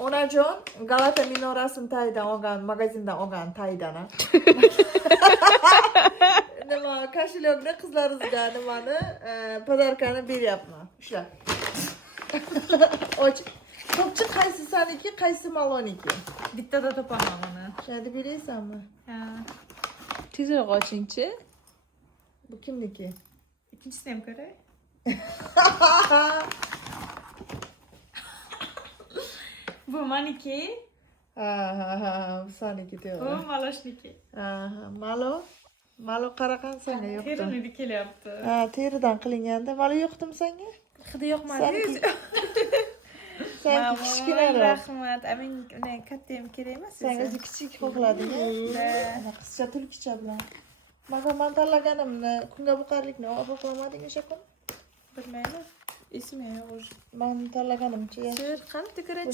Onajon Galata minorasini tagidan olgan, magazindan olgan tagidan. Nima, koshelokni qizlaringizga nimani, podarkani beryapman. Ushla. Och. Ko'pchi qaysi saniki, qaysi maloniki? Bittada topaman uni. Shuni bilaysanmi? Ha. Tezroq ochingchi. Bu kimniki? Ikkinchisini ham ko'ray. Bu maniki, Bu saniki bu to'g'ri. maloshniki. Malo qaraqan senga yo'qdi. Terimli kelyapti. Teridan qilinganda malo yo'qdimi senga? Hidi yoqmadi. Sen kichkinaroq. Rahmat. Amin uni katta ham kerak emas. Sen o'zi kichik xohlading, ana qizcha tulkicha bilan. Men tanlaganimni kunga buqarlikni olib qo'ymading o'sha kun? Bilmayman. Ismi yo'q. Men tanlaganimcha. Sir qanday ko'rasiz?